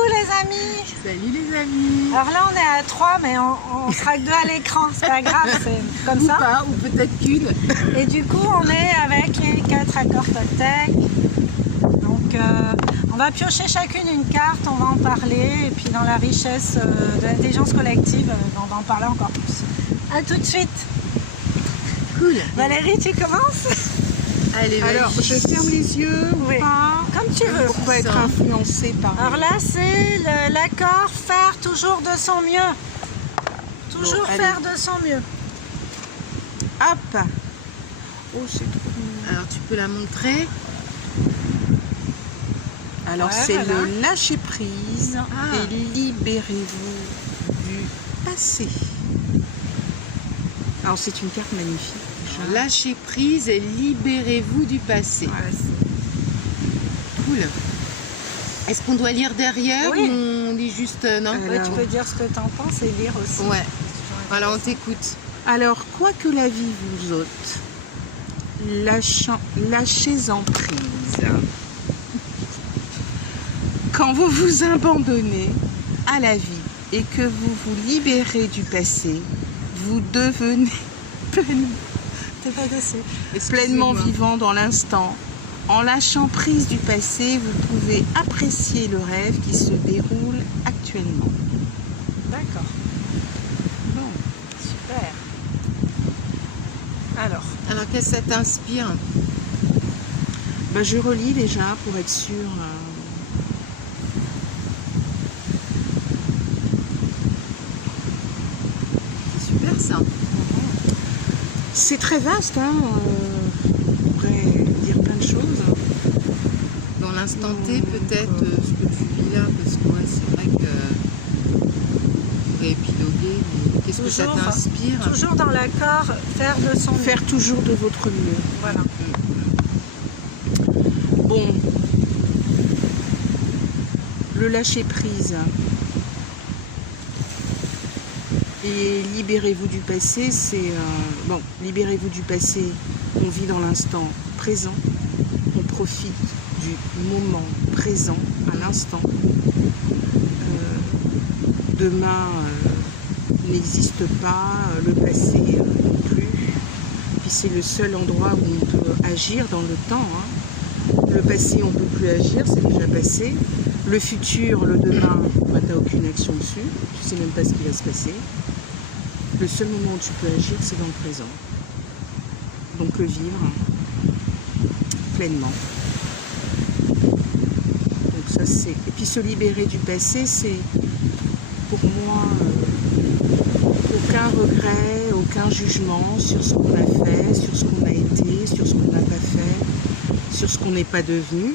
Coucou les amis. Salut les amis. Alors là on est à 3 mais on sera que 2 à l'écran, c'est pas grave, c'est comme ça. Ou pas, ou peut-être qu'une. Et du coup on est avec les 4 accords Toltec. Donc on va piocher chacune une carte, on va en parler et puis dans la richesse de l'intelligence collective, on va en parler encore plus. A tout de suite. Cool. Valérie, tu commences? Allez, alors je ferme les yeux, oui. Comme tu veux. Pour pas être influencée par... Alors là c'est l'accord faire toujours de son mieux. Toujours bon, faire de son mieux. Hop. Oh, c'est trop mignon. Alors tu peux la montrer. Alors ouais, c'est voilà. le lâcher prise et libérez-vous du passé. Alors c'est une carte magnifique. Lâchez prise et libérez-vous du passé. Ouais, cool. Est-ce qu'on doit lire derrière oui. ou on lit juste non? Ouais, tu peux dire ce que tu en penses et lire aussi. Ouais. Alors on t'écoute. Alors, quoi que la vie vous ôte, lâchez-en prise. Quand vous vous abandonnez à la vie et que vous vous libérez du passé, vous devenez pleinement vivant dans l'instant. En lâchant prise du passé, vous pouvez apprécier le rêve qui se déroule actuellement. D'accord. Bon, super. Alors qu'est-ce que ça t'inspire? Je relis déjà pour être sûre. C'est super ça. C'est très vaste, hein. On pourrait dire plein de choses. Dans l'instant T, peut-être ce que tu vis là, parce que ouais, c'est vrai que on pourrait épiloguer, mais qu'est-ce que ça t'inspire? Toujours dans l'accord, faire de son mieux. Faire toujours de votre mieux. Voilà. Bon, le lâcher prise. Et libérez-vous du passé, c'est... bon, libérez-vous du passé, on vit dans l'instant présent, on profite du moment présent, à l'instant. Demain n'existe pas, le passé non plus. Puis c'est le seul endroit où on peut agir dans le temps. Hein. Le passé, on ne peut plus agir, c'est déjà passé. Le futur, le demain, tu n'as aucune action dessus, tu ne sais même pas ce qui va se passer. Le seul moment où tu peux agir, c'est dans le présent. Donc le vivre pleinement. Donc ça c'est... Et puis se libérer du passé, c'est pour moi aucun regret, aucun jugement sur ce qu'on a fait, sur ce qu'on a été, sur ce qu'on n'a pas fait, sur ce qu'on n'est pas devenu.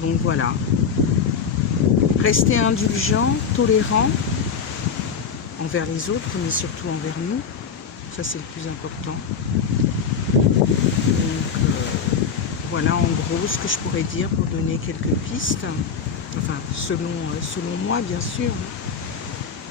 Donc voilà. Rester indulgent, tolérant, envers les autres, mais surtout envers nous. Ça, c'est le plus important. Donc, voilà en gros ce que je pourrais dire pour donner quelques pistes. Enfin, selon moi, bien sûr.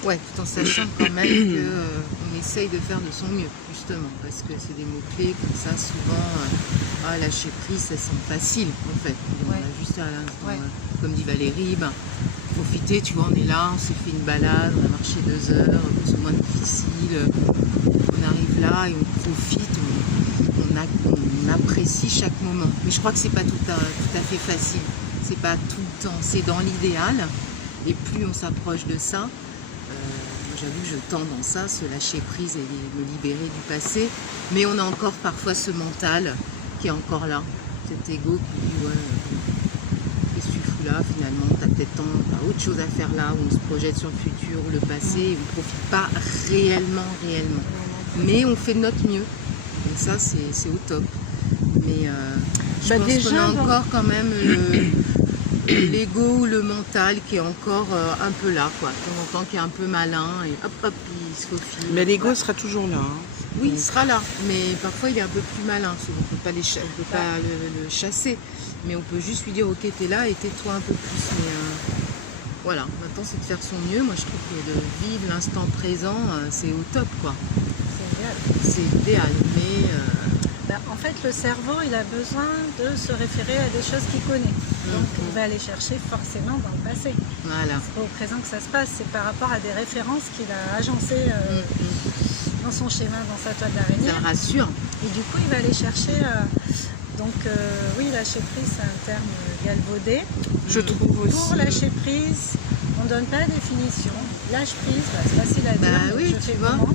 Ouais, tout en sachant quand même qu'on essaye de faire de son mieux, justement. Parce que c'est des mots-clés comme ça, souvent, lâcher prise, ça semble facile, en fait. On a juste à l'instant, comme dit Valérie, profiter, tu vois, on est là, on s'est fait une balade, on a marché 2 heures, plus ou moins difficile, on arrive là et on profite, on apprécie chaque moment. Mais je crois que c'est pas tout à fait facile, c'est pas tout le temps, c'est dans l'idéal, et plus on s'approche de ça, j'avoue que je tends dans ça, se lâcher prise et me libérer du passé, mais on a encore parfois ce mental qui est encore là, cet ego qui dit qu'est-ce que tu fous là finalement, t'as peut-être autre chose à faire là, où on se projette sur le futur ou le passé, et on ne profite pas réellement. Mais on fait de notre mieux, donc ça c'est au top. Mais je pense déjà, qu'on a encore quand même l'ego ou le mental qui est encore un peu là, quoi. De temps en temps qui est un peu malin, et hop, il se faufile. Mais l'ego sera toujours là. Hein. Oui, il sera là, mais parfois il est un peu plus malin. On ne peut pas, le chasser, mais on peut juste lui dire ok, t'es là et tais-toi un peu plus. Mais voilà, maintenant c'est de faire son mieux. Moi je trouve que de vivre l'instant présent, c'est au top, quoi. C'est idéal, mais En fait, le cerveau, il a besoin de se référer à des choses qu'il connaît. Donc, il va aller chercher forcément dans le passé. Voilà. C'est pas au présent que ça se passe, c'est par rapport à des références qu'il a agencées dans son schéma, dans sa toile d'araignée. Ça rassure. Et du coup, il va aller chercher... oui, lâcher prise, c'est un terme galvaudé. Je trouve aussi. Pour lâcher prise, on ne donne pas de définition. Lâche prise, c'est facile à dire. Oui, je tu fais vois. comment.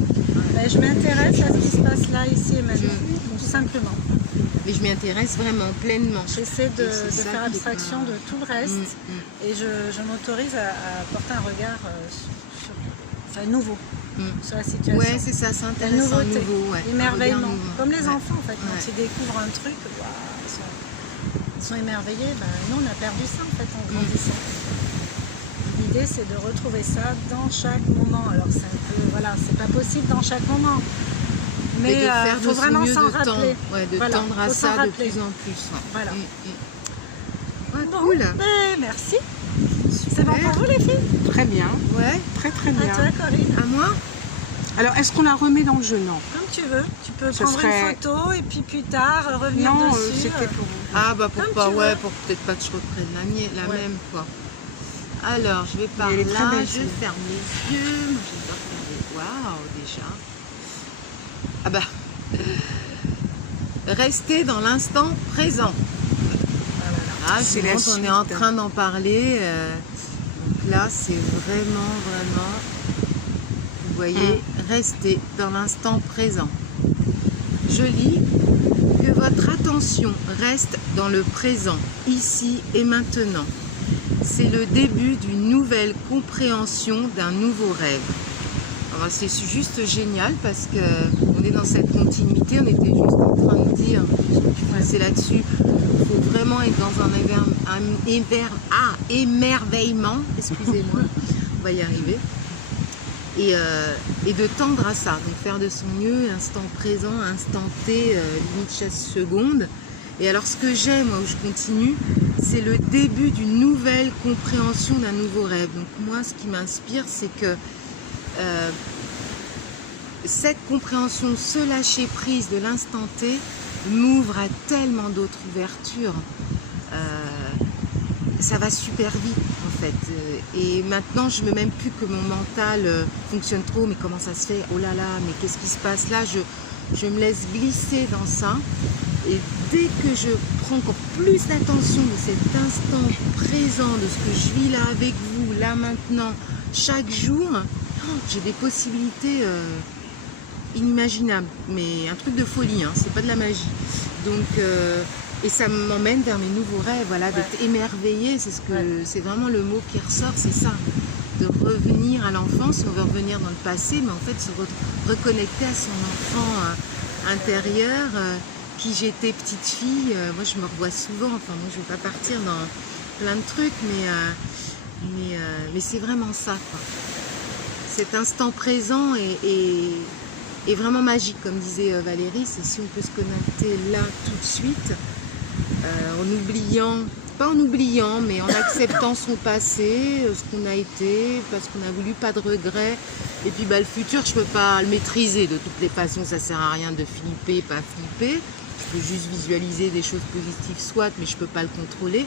Je m'intéresse à ce qui se passe là, ici et maintenant, tout simplement. Mais je m'y intéresse vraiment pleinement. J'essaie de faire abstraction de tout le reste et je m'autorise à porter un regard nouveau sur la situation. Ouais, c'est ça, c'est intéressant. La nouveauté, nouveau, ouais. l'émerveillement. Comme les Ouais. enfants, en fait, quand ils découvrent un truc, ils sont émerveillés. Nous, on a perdu ça, en fait, en grandissant. L'idée, c'est de retrouver ça dans chaque moment. Alors, c'est un peu, voilà, c'est pas possible dans chaque moment. Mais il faut vraiment s'en rappeler. De tendre à ça de plus en plus. Ouais. Voilà. Cool. Merci. C'est bon pour vous, les filles? Très bien. Ouais. Très très À bien. toi, Corinne. À moi? Alors, est-ce qu'on la remet dans le jeu? Non. Comme tu veux. Tu peux Ce prendre serait- une photo et puis plus tard revenir Non, dessus. c'était pour vous. Ah bah Comme pourquoi tu ouais, veux. pour peut-être pas que je reprenne la Ouais. même quoi. Alors je vais par elle est très là, belle, je celle-là. ferme les yeux, moi j'adore faire des waouh déjà. Ah bah rester dans l'instant présent. Ah, C'est je la montre, on est en suite. train d'en parler. Donc là c'est vraiment vous voyez, rester dans l'instant présent. Je lis que votre attention reste dans le présent, ici et maintenant. C'est le début d'une nouvelle compréhension d'un nouveau rêve. Alors, c'est juste génial parce qu'on est dans cette continuité, on était juste en train de dire, c'est là-dessus, il faut vraiment être dans un émerveillement, excusez-moi, on va y arriver. Et de tendre à ça, donc faire de son mieux, instant présent, instant T, limite chaque seconde. Et alors ce que j'aime, moi où je continue, c'est le début d'une nouvelle compréhension d'un nouveau rêve. Donc moi ce qui m'inspire, c'est que cette compréhension, ce lâcher prise de l'instant T m'ouvre à tellement d'autres ouvertures. Ça va super vite en fait, et maintenant je ne me même plus que mon mental fonctionne trop, mais comment ça se fait, oh là là, mais qu'est-ce qui se passe là, je me laisse glisser dans ça, et dès que je prends encore plus d'attention de cet instant présent, de ce que je vis là avec vous, là maintenant, chaque jour, j'ai des possibilités inimaginables, mais un truc de folie, hein, c'est pas de la magie. Donc et ça m'emmène vers mes nouveaux rêves, voilà, d'être émerveillée, c'est ce que c'est vraiment le mot qui ressort, c'est ça, de revenir à l'enfance. On veut revenir dans le passé, mais en fait se reconnecter à son enfant intérieur, qui j'étais petite fille. Moi je me revois souvent, enfin moi je ne vais pas partir dans plein de trucs, mais c'est vraiment ça, quoi. Cet instant présent est vraiment magique, comme disait Valérie, c'est si on peut se connecter là tout de suite, en oubliant, pas en oubliant, mais en acceptant son passé, ce qu'on a été, parce qu'on a voulu, pas de regrets. Et puis le futur, je ne peux pas le maîtriser de toutes les façons, ça ne sert à rien de flipper, pas flipper. Je peux juste visualiser des choses positives, soit, mais je ne peux pas le contrôler.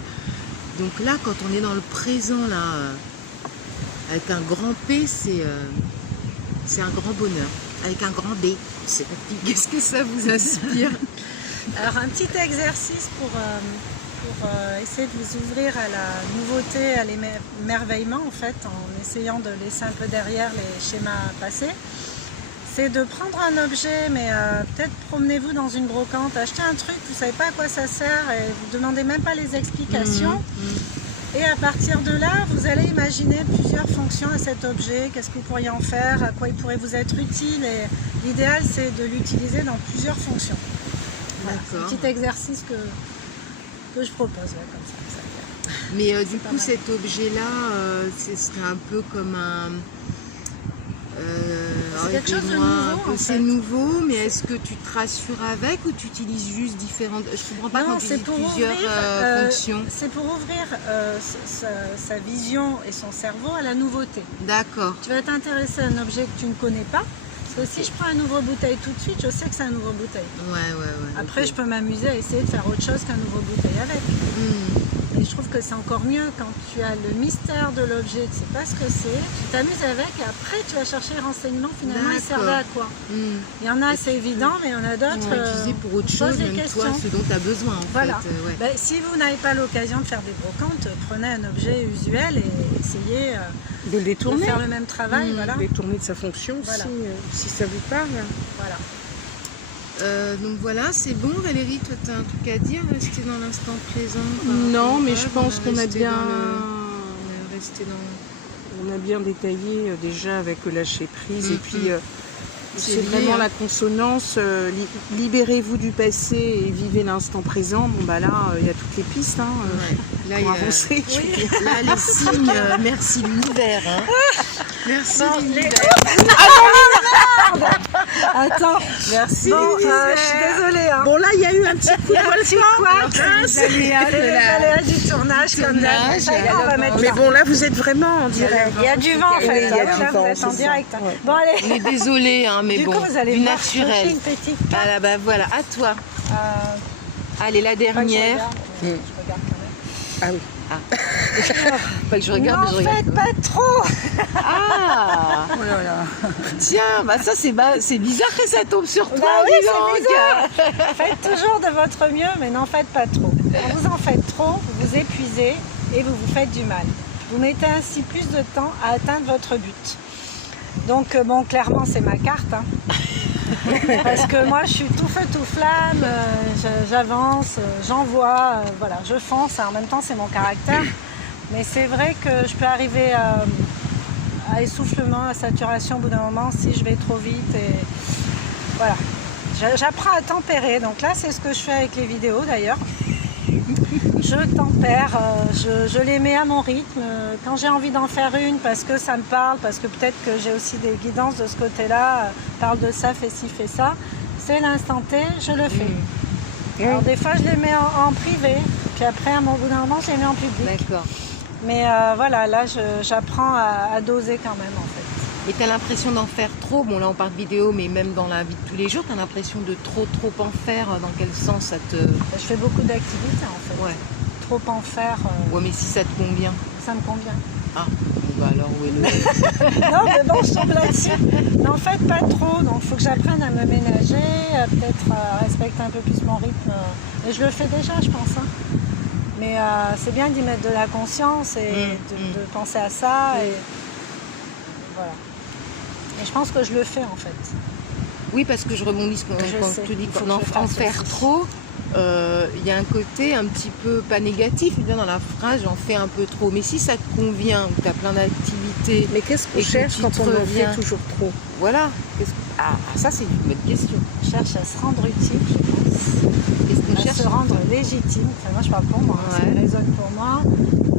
Donc là, quand on est dans le présent, là, avec un grand P, c'est un grand bonheur. Avec un grand B, c'est qu'est-ce que ça vous inspire? Alors un petit exercice pour essayer de vous ouvrir à la nouveauté, à l'émerveillement en fait, en essayant de laisser un peu derrière les schémas passés. C'est de prendre un objet, mais peut-être promenez-vous dans une brocante, achetez un truc, vous ne savez pas à quoi ça sert et vous ne demandez même pas les explications. Et à partir de là, vous allez imaginer plusieurs fonctions à cet objet, qu'est-ce que vous pourriez en faire, à quoi il pourrait vous être utile. Et l'idéal, c'est de l'utiliser dans plusieurs fonctions. Voilà, c'est un petit exercice que je propose, comme ça. Mais du coup, cet objet-là, ce serait un peu comme un... c'est quelque chose de nouveau, en fait. C'est nouveau, mais est-ce que tu te rassures avec ou tu utilises juste différentes... Je ne comprends pas quand tu dis plusieurs fonctions. C'est pour ouvrir sa vision et son cerveau à la nouveauté. D'accord. Tu vas t'intéresser à un objet que tu ne connais pas, Parce que si je prends un ouvre-bouteille tout de suite, je sais que c'est un ouvre-bouteille. Ouais. Après, ok. je peux m'amuser à essayer de faire autre chose qu'un ouvre-bouteille avec. Et je trouve que c'est encore mieux quand tu as le mystère de l'objet, tu sais pas ce que c'est, tu t'amuses avec et après tu vas chercher les renseignements, finalement il servait à quoi. Il y en a c'est évident, mais il y en a d'autres. Utiliser pour autre pose chose, des même questions. toi, ce dont tu as besoin en Voilà. fait. Ouais. Ben, si vous n'avez pas l'occasion de faire des brocantes, prenez un objet usuel et essayez De le de détourner. faire le même travail. Voilà. De détourner de sa fonction Voilà. si ça vous parle. Voilà. Donc voilà, c'est bon Valérie, toi tu as un truc à dire, rester dans l'instant présent Non, mais je on pense qu'on a resté bien... on est resté dans... On a bien détaillé déjà avec le lâcher prise et puis c'est lié, vraiment hein. la consonance. Libérez-vous du passé et vivez l'instant présent. Bon bah là, il y a toutes les pistes hein, Là, pour il y a- avancer. Là les signes, merci l'univers. Hein. Merci Bon, l'univers. Attends, Merci. bon, je suis désolée. Hein. Bon là, il y a eu un petit coup Il y a un petit couac, C'est les aléas c'est de les la- aléas du tournage comme d'hab. Ça y est, on va mettre Mais ça. bon là, vous êtes vraiment en direct. Il y a du vent en Oui, fait, il y a hein, du là vent, vous êtes en c'est ça. direct. Hein. Ouais. Bon On allez, est désolé, hein, mais du bon, coup vous allez du voir, je fais naturel. une petite carte. Ah là, bah voilà, à toi. Allez, la Pas que je dernière. regarde, je regarde quand même. Ah oui. Pas que je regarde, mais je N'en regarde. faites pas trop. Ah Oh là là. Tiens, bah ça c'est bizarre que ça tombe sur toi. Bah oui, dis donc. c'est bizarre. Faites toujours de votre mieux, mais n'en faites pas trop. Quand vous en faites trop, vous vous épuisez et vous vous faites du mal. Vous mettez ainsi plus de temps à atteindre votre but. Donc bon, clairement c'est ma carte. Hein. Parce que moi je suis tout feu tout flamme, j'avance, j'envoie, voilà, je fonce. En même temps c'est mon caractère. Mais c'est vrai que je peux arriver à essoufflement, à saturation au bout d'un moment si je vais trop vite. Et voilà. J'apprends à tempérer. Donc là c'est ce que je fais avec les vidéos d'ailleurs. Je tempère, je les mets à mon rythme. Quand j'ai envie d'en faire une parce que ça me parle, parce que peut-être que j'ai aussi des guidances de ce côté-là, parle de ça, fais ci, fais ça, c'est l'instant T, je le fais. Alors des fois je les mets en privé, puis après à mon bout d'un moment je les mets en public. D'accord. Mais voilà, là j'apprends à doser quand même en fait. Et t'as l'impression d'en faire trop, bon là on parle de vidéo, mais même dans la vie de tous les jours, t'as l'impression de trop en faire, dans quel sens ça te... Je fais beaucoup d'activités en fait. Ouais. Trop en faire, Ouais, mais si ça te convient. ça me convient. Ah, bon, bah alors où est le... Non, mais bon, je tombe là-dessus. N'en faites pas trop, donc il faut que j'apprenne à me ménager, peut-être à respecter un peu plus mon rythme. Et je le fais déjà, je pense. Hein. Mais c'est bien d'y mettre de la conscience et de penser à ça. Et voilà. Et je pense que je le fais en fait. Oui, parce que je rebondis quand Je je sais, te dis il faut qu'en que je fasse faire aussi. trop, il y a un côté un petit peu, pas négatif, bien dans la phrase, j'en fais un peu trop. Mais si ça te convient, ou tu as plein d'activités, Mais qu'est-ce qu'on Et que cherche tu quand te on en reviens. fait toujours trop? voilà. Ça c'est une bonne question. Je cherche à se rendre utile, je pense. Qu'est-ce qu'on À cherche se rendre légitime. Enfin, moi, je parle pour moi, hein, Ouais. ça résonne pour moi.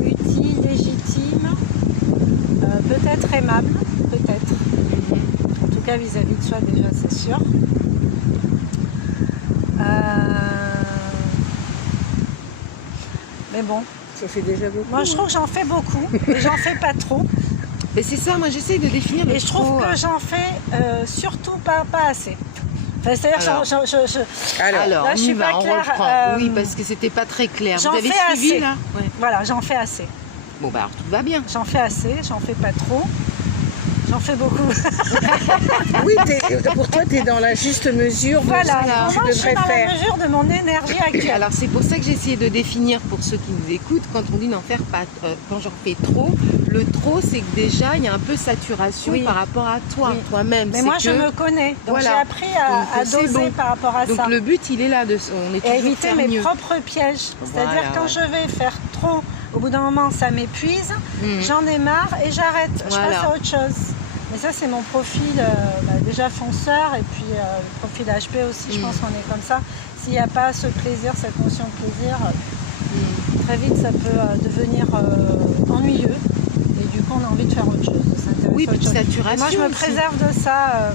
Utile, légitime, peut-être aimable, peut-être. En tout cas, vis-à-vis de soi, déjà, c'est sûr. Mais bon, Ça fait déjà beaucoup. moi, je trouve que j'en fais beaucoup, mais j'en fais pas trop. Mais c'est ça, moi j'essaye de définir le Et je trouve trop, que j'en fais surtout pas assez. Enfin, c'est-à-dire, Alors. Alors, là, on je y suis va, pas on claire, reprend. Oui, parce que c'était pas très clair. Vous j'en avez fais suivi assez. là Ouais. voilà, j'en fais assez. Bon bah alors tout va bien. J'en fais assez, j'en fais pas trop. J'en fais beaucoup. Oui, pour toi, tu es dans la juste mesure de Voilà, ce que moi tu je suis devrais dans faire. la mesure de mon énergie actuelle. Alors c'est pour ça que j'ai essayé de définir pour ceux qui nous écoutent, quand on dit n'en faire pas, quand j'en fais trop, le trop c'est que déjà il y a un peu saturation Oui. par rapport à toi, Oui. toi-même. Mais C'est moi que- je me connais, donc Voilà. j'ai appris Donc, à c'est doser bon. par rapport à Donc ça. le but il est là, on est Et toujours éviter faire mes mieux. propres pièges. C'est-à-dire Voilà, quand ouais. je vais faire trop, au bout d'un moment ça m'épuise, Mhm. j'en ai marre et j'arrête, Voilà. je passe à autre chose. Mais ça c'est mon profil déjà fonceur et puis le profil HP aussi, je pense qu'on est comme ça. S'il n'y a pas ce plaisir, cette notion de plaisir, très vite ça peut devenir ennuyeux et du coup on a envie de faire autre chose, de s'intéresser Oui, à puis autre de chose. saturation Et moi je me aussi. préserve de ça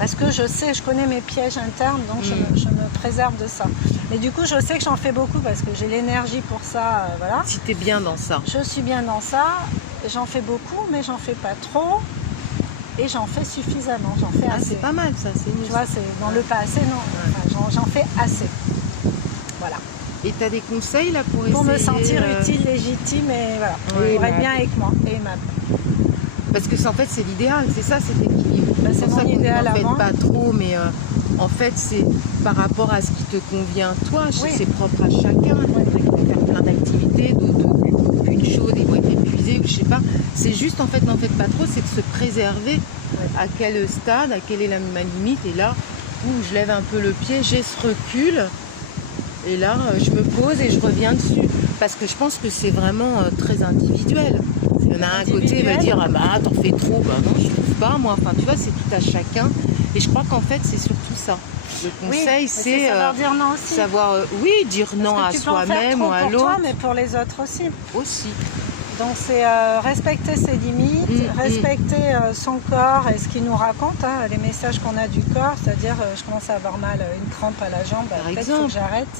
parce que je sais, je connais mes pièges internes, donc je me préserve de ça. Mais du coup je sais que j'en fais beaucoup parce que j'ai l'énergie pour ça, voilà. Si t'es bien dans ça. Je suis bien dans ça, j'en fais beaucoup mais j'en fais pas trop. et j'en fais suffisamment, j'en fais Ah, assez. c'est pas mal ça, c'est mieux. Tu vois, c'est dans le pas assez, non. Enfin, j'en fais assez. Voilà. Et tu as des conseils là pour Pour me essayer, sentir utile, légitime et voilà. Et Pour être aimable. bien avec moi et aimable. Parce que en fait c'est l'idéal, c'est ça cet équilibre. Bah, c'est pour mon ça qu'on idéal n'en fait avant. pas trop, mais en fait c'est par rapport à ce qui te convient toi, Oui. c'est propre à chacun. Il y en a qui vont faire plein d'activités, d'autres qu'une chose, ils vont être épuisés, je sais pas. C'est juste en fait n'en faites pas trop, c'est de se préserver. À quel stade, à quelle est ma limite, et là où je lève un peu le pied, j'ai ce recul. Et là, je me pose et je reviens dessus. Parce que je pense que c'est vraiment très individuel. Il y en a un côté qui va dire ah bah t'en fais trop, bah non je trouve pas moi. Enfin tu vois c'est tout à chacun. Et je crois qu'en fait c'est surtout ça. Le conseil c'est savoir dire non aussi. savoir oui dire non à Parce que tu peux en faire soi-même trop ou à pour l'autre toi, mais pour les autres aussi. aussi. Donc c'est respecter ses limites, respecter son corps et ce qu'il nous raconte, hein, les messages qu'on a du corps, c'est-à-dire je commence à avoir mal, une crampe à la jambe, Par peut-être qu'il faut exemple. que j'arrête.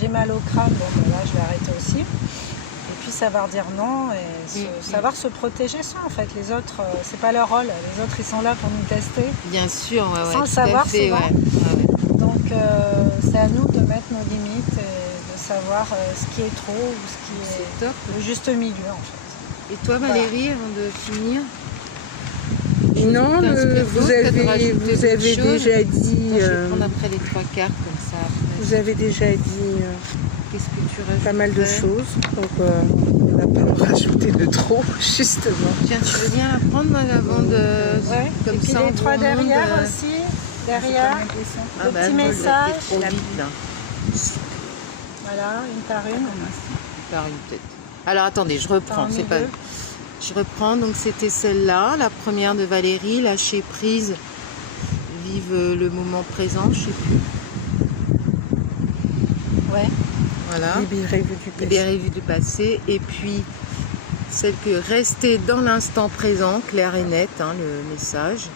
J'ai mal au crâne, bon ben là je vais arrêter aussi. Et puis savoir dire non et savoir se protéger soi en fait. Les autres, c'est pas leur rôle, les autres ils sont là pour nous tester. Bien sûr, ouais, Sans le tout à savoir fait, souvent. ouais. Donc c'est à nous de mettre nos limites et de savoir ce qui est trop ou ce qui est C'est top. le juste milieu en fait. Et toi Valérie, avant de finir Non, vous avez déjà dit, Je vais prendre après les 3 cartes comme ça. Après. vous avez déjà dit Qu'est-ce que tu rajoutes pas mal de choses, donc on va pas en rajouter de trop, justement. Tiens, tu veux bien la prendre moi, avant de... Ouais. Comme Et puis ça, les on 3 remonte, derrière aussi, derrière, Ah le bah, petit moi, je vais message. être trop vite là. Voilà, une par une. Par une tête. Alors attendez, je reprends. Par C'est pas... milieu. Je reprends. Donc c'était celle-là, la première de Valérie, lâcher prise, vive le moment présent, je sais plus. Ouais. Voilà. Libérez-vous du passé. Libérez-vous du passé. Et puis celle que rester dans l'instant présent, clair et net, hein, le message.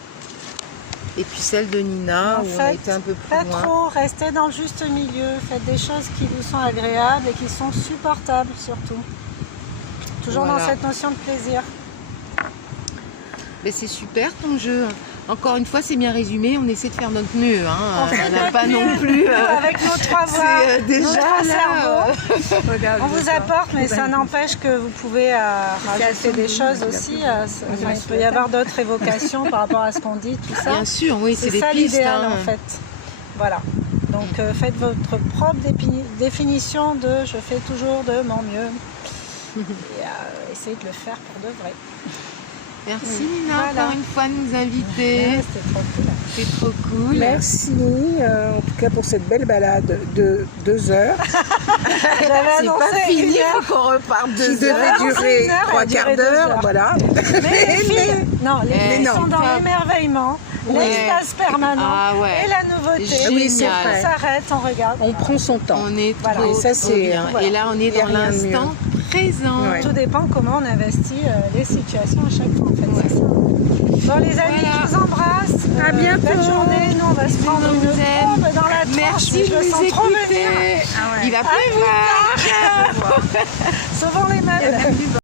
Et puis celle de Nina, En où on fait, a été un peu plus pas loin. trop, restez dans le juste milieu, faites des choses qui vous sont agréables et qui sont supportables surtout. Toujours Voilà. dans cette notion de plaisir. Mais c'est super ton jeu. Encore une fois, c'est bien résumé. On essaie de faire notre mieux. Hein. On fait On n'a notre pas mieux. non plus. Avec nos 3 voix, c'est nos déjà 3 là. cerveaux. On vous apporte, mais ça n'empêche que vous pouvez rajouter des choses aussi. Enfin, il peut y avoir d'autres évocations par rapport à ce qu'on dit, tout ça. Bien sûr, oui, c'est des ça pistes. l'idéal hein. en fait. Voilà. Donc faites votre propre définition de je fais toujours de mon mieux. Et essayez de le faire pour de vrai. Merci Nina, Voilà. encore une fois, de nous inviter. Ouais, c'était trop cool. C'est trop cool. Merci en tout cas pour cette belle balade de 2 heures J'avais C'est pas annoncé fini, une il heure. faut qu'on reparte qui 2 devait heures. durer une heure, 3 elle a quarts duré 2 d'heure, heures. voilà. Mais les filles, non, les Eh, filles non. sont dans top. l'émerveillement, Ouais. l'extase permanente Ah ouais. et la nouveauté. Génial. Oui, c'est On vrai. s'arrête, on regarde. On prend son temps. On est Voilà. trop, Et ça, trop c'est- bien. voilà. Et là, on est Il y a dans rien de mieux. l'instant présent. Ouais. Tout dépend comment on investit les situations à chaque fois en fait. C'est ça. Bon les amis, Voilà. je vous embrasse. À bientôt. Belle journée. Nous on va se prendre On une vous aime. trompe dans la tronche. Merci je de le nous sens trop écouter. venir. Il va pleuvoir. Sauvons les meubles.